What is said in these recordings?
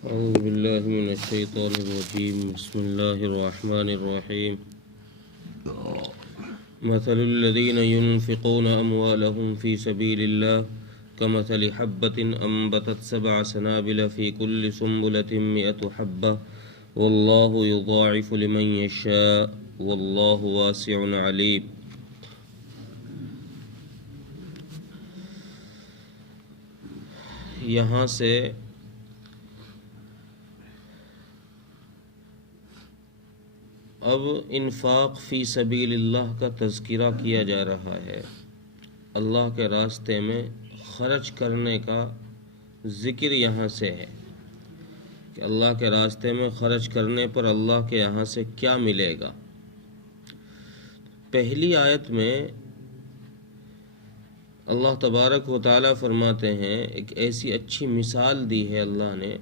أعوذ بالله من الشيطان الرجيم. بسم الله الرحمن الرحيم. مثل الذين ينفقون أموالهم في سبيل الله كمثل حبة أنبتت 7 سنابل في كل سنبلة 100 حبة والله يضاعف لمن يشاء والله واسع عليم. یہاں سے اب انفاق فی سبیل اللہ کا تذکرہ کیا جا رہا ہے. اللہ کے راستے میں خرچ کرنے کا ذکر یہاں سے ہے کہ اللہ کے راستے میں خرچ کرنے پر اللہ کے یہاں سے کیا ملے گا. پہلی آیت میں اللہ تبارک و تعالیٰ فرماتے ہیں، ایک ایسی اچھی مثال دی ہے اللہ نے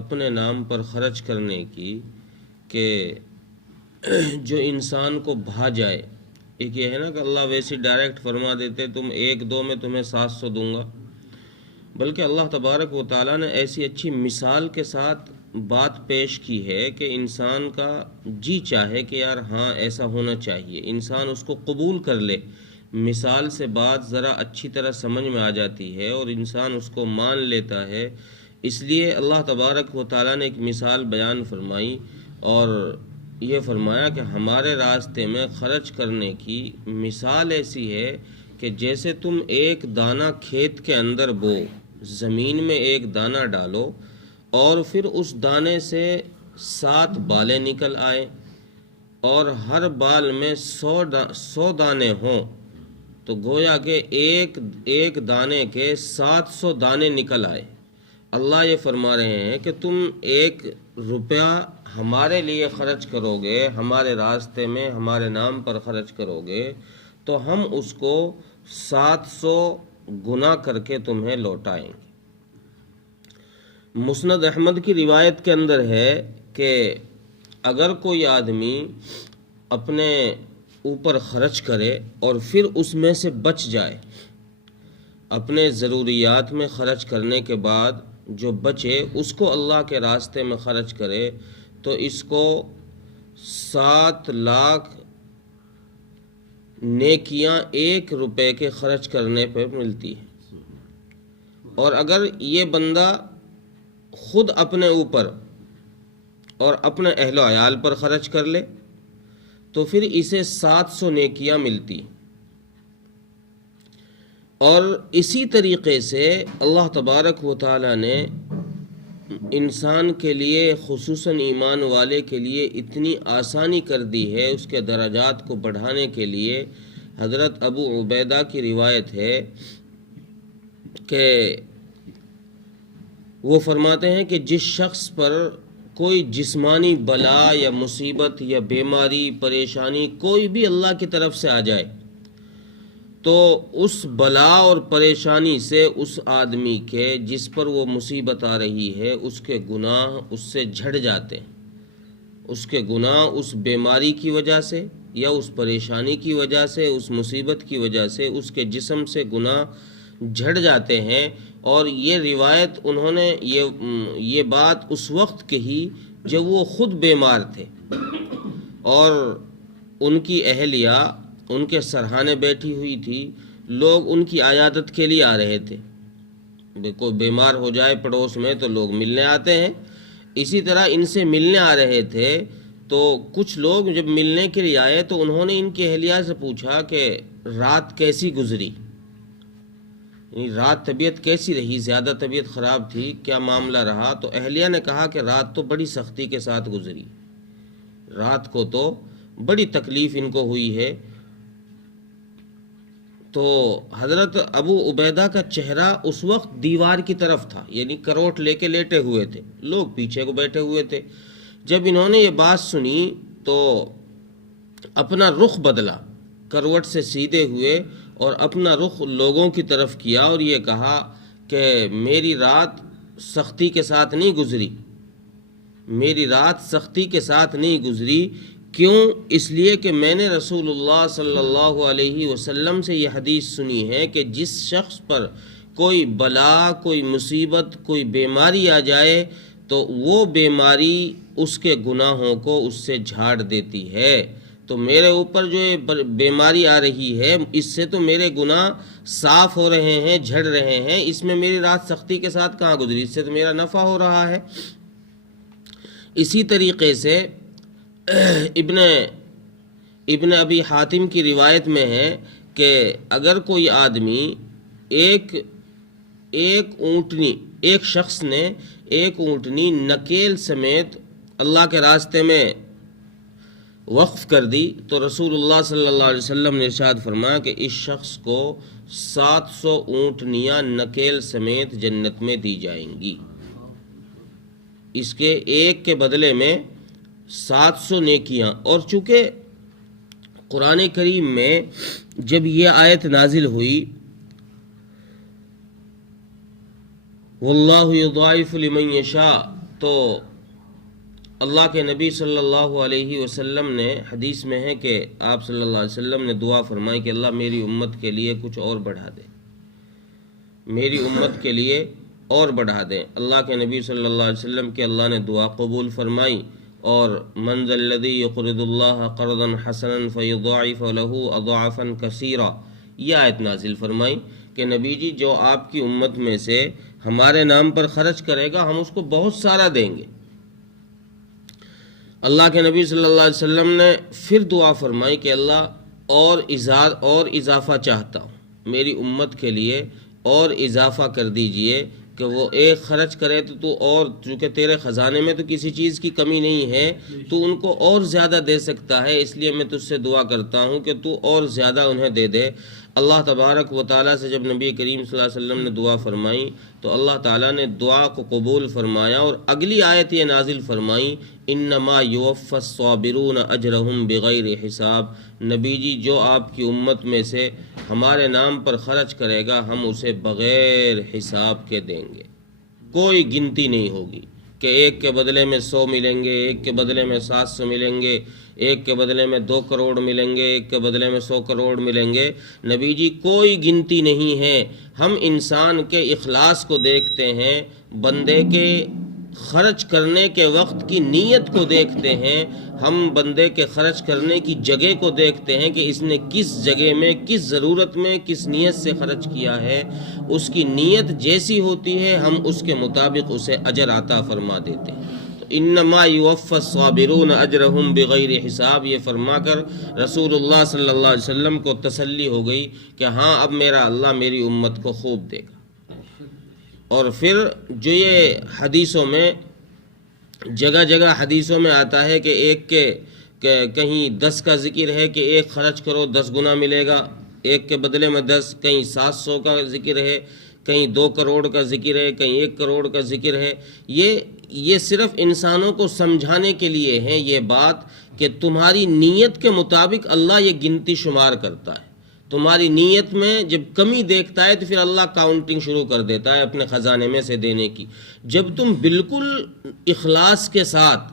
اپنے نام پر خرچ کرنے کی کہ جو انسان کو بھا جائے. ایک یہ ہے نا کہ اللہ ویسے ڈائریکٹ فرما دیتے تم 1-2 میں تمہیں 700 دوں گا، بلکہ اللہ تبارک و تعالیٰ نے ایسی اچھی مثال کے ساتھ بات پیش کی ہے کہ انسان کا جی چاہے کہ یار ہاں ایسا ہونا چاہیے، انسان اس کو قبول کر لے. مثال سے بات ذرا اچھی طرح سمجھ میں آ جاتی ہے اور انسان اس کو مان لیتا ہے. اس لیے اللہ تبارک و تعالیٰ نے ایک مثال بیان فرمائی اور یہ فرمایا کہ ہمارے راستے میں خرچ کرنے کی مثال ایسی ہے کہ جیسے تم ایک دانہ کھیت کے اندر بو، زمین میں ایک دانہ ڈالو اور پھر اس دانے سے 7 بالیں نکل آئے اور ہر بال میں 100 دانے ہوں تو گویا کہ ایک دانے کے 700 دانے نکل آئے. اللہ یہ فرما رہے ہیں کہ تم 1 روپیہ ہمارے لیے خرچ کرو گے، ہمارے راستے میں ہمارے نام پر خرچ کرو گے تو ہم اس کو 700 گنا کر کے تمہیں لوٹائیں گے. مسند احمد کی روایت کے اندر ہے کہ اگر کوئی آدمی اپنے اوپر خرچ کرے اور پھر اس میں سے بچ جائے، اپنے ضروریات میں خرچ کرنے کے بعد جو بچے اس کو اللہ کے راستے میں خرچ کرے تو اس کو 7 لاکھ نیکیاں 1 روپے کے خرچ کرنے پہ ملتی ہے. اور اگر یہ بندہ خود اپنے اوپر اور اپنے اہل و عیال پر خرچ کر لے تو پھر اسے 700 نیکیاں ملتی. اور اسی طریقے سے اللہ تبارک و تعالیٰ نے انسان کے لیے خصوصاً ایمان والے کے لیے اتنی آسانی کر دی ہے اس کے درجات کو بڑھانے کے لیے. حضرت ابو عبیدہ کی روایت ہے کہ وہ فرماتے ہیں کہ جس شخص پر کوئی جسمانی بلا یا مصیبت یا بیماری پریشانی کوئی بھی اللہ کی طرف سے آ جائے تو اس بلا اور پریشانی سے اس آدمی کے جس پر وہ مصیبت آ رہی ہے اس کے گناہ اس سے جھڑ جاتے ہیں. اس کے گناہ اس بیماری کی وجہ سے یا اس پریشانی کی وجہ سے اس مصیبت کی وجہ سے اس کے جسم سے گناہ جھڑ جاتے ہیں. اور یہ روایت انہوں نے یہ بات اس وقت کہی جب وہ خود بیمار تھے اور ان کی اہلیہ ان کے سرہانے بیٹھی ہوئی تھی. لوگ ان کی عیادت کے لیے آ رہے تھے. کوئی بیمار ہو جائے پڑوس میں تو لوگ ملنے آتے ہیں، اسی طرح ان سے ملنے آ رہے تھے. تو کچھ لوگ جب ملنے کے لیے آئے تو انہوں نے ان کی اہلیہ سے پوچھا کہ رات کیسی گزری، یعنی رات طبیعت کیسی رہی، زیادہ طبیعت خراب تھی، کیا معاملہ رہا. تو اہلیہ نے کہا کہ رات تو بڑی سختی کے ساتھ گزری، رات کو تو بڑی تکلیف ان کو ہوئی ہے. تو حضرت ابو عبیدہ کا چہرہ اس وقت دیوار کی طرف تھا، یعنی کروٹ لے کے لیٹے ہوئے تھے، لوگ پیچھے کو بیٹھے ہوئے تھے. جب انہوں نے یہ بات سنی تو اپنا رخ بدلا، کروٹ سے سیدھے ہوئے اور اپنا رخ لوگوں کی طرف کیا اور یہ کہا کہ میری رات سختی کے ساتھ نہیں گزری، میری رات سختی کے ساتھ نہیں گزری. کیوں؟ اس لیے کہ میں نے رسول اللہ صلی اللہ علیہ وسلم سے یہ حدیث سنی ہے کہ جس شخص پر کوئی بلا، کوئی مصیبت، کوئی بیماری آ جائے تو وہ بیماری اس کے گناہوں کو اس سے جھاڑ دیتی ہے۔ تو میرے اوپر جو یہ بیماری آ رہی ہے، اس سے تو میرے گناہ صاف ہو رہے ہیں، جھڑ رہے ہیں، اس میں میری رات سختی کے ساتھ کہاں گزری، اس سے تو میرا نفع ہو رہا ہے۔ اسی طریقے سے ابن ابی حاتم کی روایت میں ہے کہ اگر کوئی آدمی ایک شخص نے ایک اونٹنی نکیل سمیت اللہ کے راستے میں وقف کر دی تو رسول اللہ صلی اللہ علیہ وسلم نے ارشاد فرمایا کہ اس شخص کو 700 اونٹنیاں نکیل سمیت جنت میں دی جائیں گی، اس کے ایک کے بدلے میں 700 نیکیاں۔ اور چونکہ قرآن کریم میں جب یہ آیت نازل ہوئی واللہ یضاعف لمن یشاء، تو اللہ کے نبی صلی اللہ علیہ وسلم نے حدیث میں ہے کہ آپ صلی اللہ علیہ وسلم نے دعا فرمائی کہ اللہ میری امت کے لیے کچھ اور بڑھا دے، میری امت کے لیے اور بڑھا دیں۔ اللہ کے نبی صلی اللہ علیہ وسلم کی اللہ نے دعا قبول فرمائی، اور من ذا الذی یقرض اللہ قرضا حسنا فیضاعف له اضعافا کثیرا، یہ آیت نازل فرمائی کہ نبی جی جو آپ کی امت میں سے ہمارے نام پر خرچ کرے گا ہم اس کو بہت سارا دیں گے۔ اللہ کے نبی صلی اللہ علیہ وسلم نے پھر دعا فرمائی کہ اللہ اور اضافہ چاہتا ہوں، میری امت کے لیے اور اضافہ کر دیجئے کہ وہ ایک خرچ کرے تو اور، چونکہ تیرے خزانے میں تو کسی چیز کی کمی نہیں ہے، تو ان کو اور زیادہ دے سکتا ہے، اس لیے میں تجھ سے دعا کرتا ہوں کہ تو اور زیادہ انہیں دے دے۔ اللہ تبارک و تعالیٰ سے جب نبی کریم صلی اللہ علیہ وسلم نے دعا فرمائی تو اللہ تعالیٰ نے دعا کو قبول فرمایا، اور اگلی آیت یہ نازل فرمائی انما یوفی الصابرون اجرہم بغیر حساب، نبی جی جو آپ کی امت میں سے ہمارے نام پر خرچ کرے گا ہم اسے بغیر حساب کے دیں گے، کوئی گنتی نہیں ہوگی کہ ایک کے بدلے میں 100 ملیں گے، ایک کے بدلے میں 700 ملیں گے، ایک کے بدلے میں 2 کروڑ ملیں گے، ایک کے بدلے میں 100 کروڑ ملیں گے۔ نبی جی کوئی گنتی نہیں ہے، ہم انسان کے اخلاص کو دیکھتے ہیں، بندے کے خرچ کرنے کے وقت کی نیت کو دیکھتے ہیں، ہم بندے کے خرچ کرنے کی جگہ کو دیکھتے ہیں کہ اس نے کس جگہ میں، کس ضرورت میں، کس نیت سے خرچ کیا ہے، اس کی نیت جیسی ہوتی ہے ہم اس کے مطابق اسے اجر عطا فرما دیتے ہیں۔ انما یوفی الصابرون اجرہم بغیر حساب، یہ فرما کر رسول اللہ صلی اللہ علیہ وسلم کو تسلی ہو گئی کہ ہاں اب میرا اللہ میری امت کو خوب دے گا۔ اور پھر جو یہ حدیثوں میں جگہ جگہ حدیثوں میں آتا ہے کہ ایک کے کہیں 10 کا ذکر ہے کہ ایک خرچ کرو 10 گنا ملے گا، ایک کے بدلے میں 10، کہیں 700 کا ذکر ہے، کہیں 2 کروڑ کا ذکر ہے، کہیں 1 کروڑ کا ذکر ہے۔ یہ صرف انسانوں کو سمجھانے کے لیے ہے یہ بات کہ تمہاری نیت کے مطابق اللہ یہ گنتی شمار کرتا ہے۔ تمہاری نیت میں جب کمی دیکھتا ہے تو پھر اللہ کاؤنٹنگ شروع کر دیتا ہے اپنے خزانے میں سے دینے کی۔ جب تم بالکل اخلاص کے ساتھ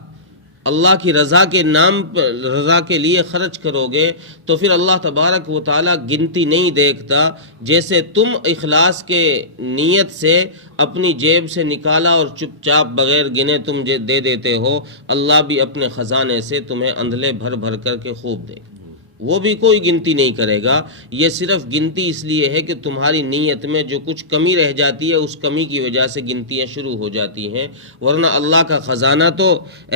اللہ کی رضا کے نام پر، رضا کے لیے خرچ کرو گے تو پھر اللہ تبارک و تعالیٰ گنتی نہیں دیکھتا۔ جیسے تم اخلاص کے نیت سے اپنی جیب سے نکالا اور چپ چاپ بغیر گنے تم دے دیتے ہو، اللہ بھی اپنے خزانے سے تمہیں اندھلے بھر بھر کر کے خوب دے گا، وہ بھی کوئی گنتی نہیں کرے گا۔ یہ صرف گنتی اس لیے ہے کہ تمہاری نیت میں جو کچھ کمی رہ جاتی ہے اس کمی کی وجہ سے گنتیاں شروع ہو جاتی ہیں، ورنہ اللہ کا خزانہ تو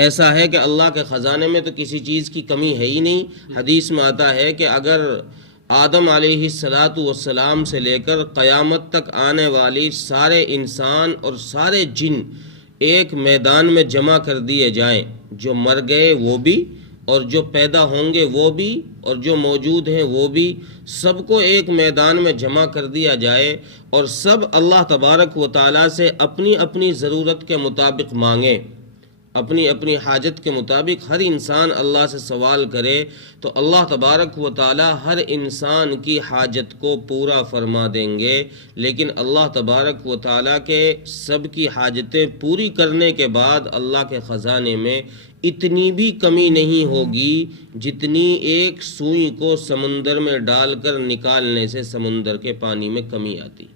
ایسا ہے کہ اللہ کے خزانے میں تو کسی چیز کی کمی ہے ہی نہیں۔ حدیث میں آتا ہے کہ اگر آدم علیہ السلام سے لے کر قیامت تک آنے والی سارے انسان اور سارے جن ایک میدان میں جمع کر دیے جائیں، جو مر گئے وہ بھی اور جو پیدا ہوں گے وہ بھی اور جو موجود ہیں وہ بھی، سب کو ایک میدان میں جمع کر دیا جائے اور سب اللہ تبارک و تعالیٰ سے اپنی اپنی ضرورت کے مطابق مانگیں، اپنی اپنی حاجت کے مطابق ہر انسان اللہ سے سوال کرے تو اللہ تبارک و تعالیٰ ہر انسان کی حاجت کو پورا فرما دیں گے۔ لیکن اللہ تبارک و تعالیٰ کے سب کی حاجتیں پوری کرنے کے بعد اللہ کے خزانے میں اتنی بھی کمی نہیں ہوگی جتنی ایک سوئی کو سمندر میں ڈال کر نکالنے سے سمندر کے پانی میں کمی آتی۔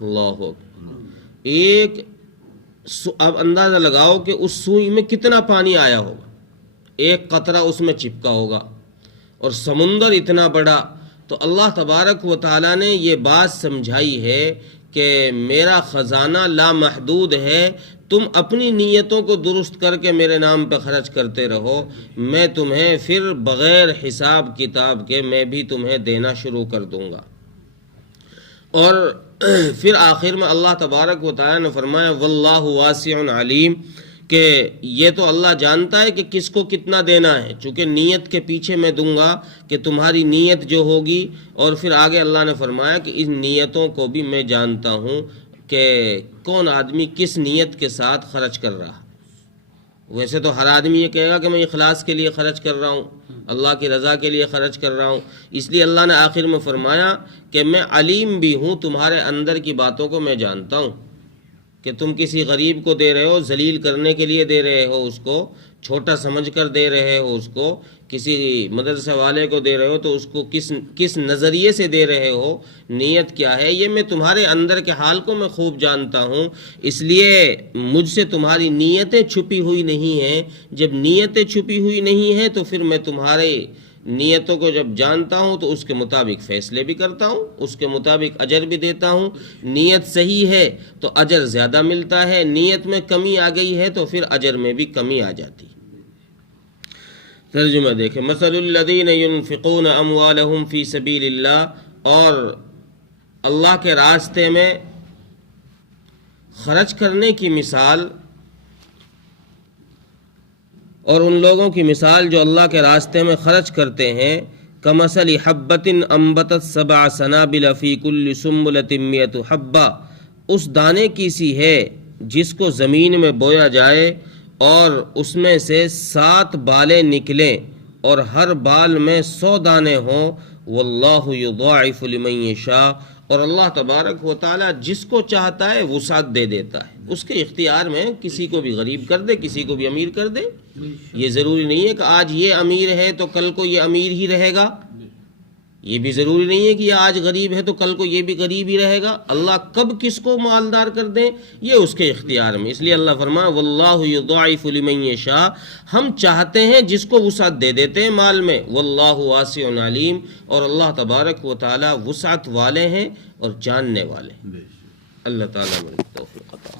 اللہ اکبر، ایک اب اندازہ لگاؤ کہ اس سوئی میں کتنا پانی آیا ہوگا، ایک قطرہ اس میں چپکا ہوگا، اور سمندر اتنا بڑا. تو اللہ تبارک و تعالیٰ نے یہ بات سمجھائی ہے کہ میرا خزانہ لامحدود ہے، تم اپنی نیتوں کو درست کر کے میرے نام پہ خرچ کرتے رہو، میں تمہیں پھر بغیر حساب کتاب کے میں بھی تمہیں دینا شروع کر دوں گا. اور پھر آخر میں اللہ تبارک و تعالیٰ نے فرمایا واللہ واسع علیم، کہ یہ تو اللہ جانتا ہے کہ کس کو کتنا دینا ہے، چونکہ نیت کے پیچھے میں دوں گا کہ تمہاری نیت جو ہوگی. اور پھر آگے اللہ نے فرمایا کہ ان نیتوں کو بھی میں جانتا ہوں کہ کون آدمی کس نیت کے ساتھ خرچ کر رہا. ویسے تو ہر آدمی یہ کہے گا کہ میں اخلاص کے لیے خرچ کر رہا ہوں، اللہ کی رضا کے لیے خرچ کر رہا ہوں. اس لیے اللہ نے آخر میں فرمایا کہ میں علیم بھی ہوں، تمہارے اندر کی باتوں کو میں جانتا ہوں، کہ تم کسی غریب کو دے رہے ہو ذلیل کرنے کے لیے دے رہے ہو، اس کو چھوٹا سمجھ کر دے رہے ہو، اس کو کسی مدرسے والے کو دے رہے ہو تو اس کو کس نظریے سے دے رہے ہو، نیت کیا ہے، یہ میں تمہارے اندر کے حال کو میں خوب جانتا ہوں. اس لیے مجھ سے تمہاری نیتیں چھپی ہوئی نہیں ہیں. جب نیتیں چھپی ہوئی نہیں ہیں تو پھر میں تمہارے نیتوں کو جب جانتا ہوں تو اس کے مطابق فیصلے بھی کرتا ہوں، اس کے مطابق اجر بھی دیتا ہوں. نیت صحیح ہے تو اجر زیادہ ملتا ہے، نیت میں کمی آ گئی ہے تو پھر اجر میں بھی کمی آ جاتی. ترجمہ دیکھیں، مثل الذین ينفقون اموالهم فی سبیل اللہ، اور اللہ کے راستے میں خرچ کرنے کی مثال اور ان لوگوں کی مثال جو اللہ کے راستے میں خرچ کرتے ہیں، کمثل حبۃ انبتت سبع سنابل فی کل سنبلۃ مئۃ حبہ، اس دانے کی سی ہے جس کو زمین میں بویا جائے اور اس میں سے 7 بالیں نکلیں اور ہر بال میں 100 دانے ہوں. واللہ یضاعف لمن یشاء، اور اللہ تبارک و تعالیٰ جس کو چاہتا ہے وسعت دے دیتا ہے. اس کے اختیار میں کسی کو بھی غریب کر دے، کسی کو بھی امیر کر دے. یہ ضروری نہیں ہے کہ آج یہ امیر ہے تو کل کو یہ امیر ہی رہے گا، یہ بھی ضروری نہیں ہے کہ یہ آج غریب ہے تو کل کو یہ بھی غریب ہی رہے گا. اللہ کب کس کو مالدار کر دیں یہ اس کے اختیار میں. اس لیے اللہ فرمایا واللہ یضاعف لمن یشاء، ہم چاہتے ہیں جس کو وسعت دے دیتے ہیں مال میں. واللہ واسع علیم، اور اللہ تبارک و تعالی وسعت والے ہیں اور جاننے والے ہیں. اللہ تعالیٰ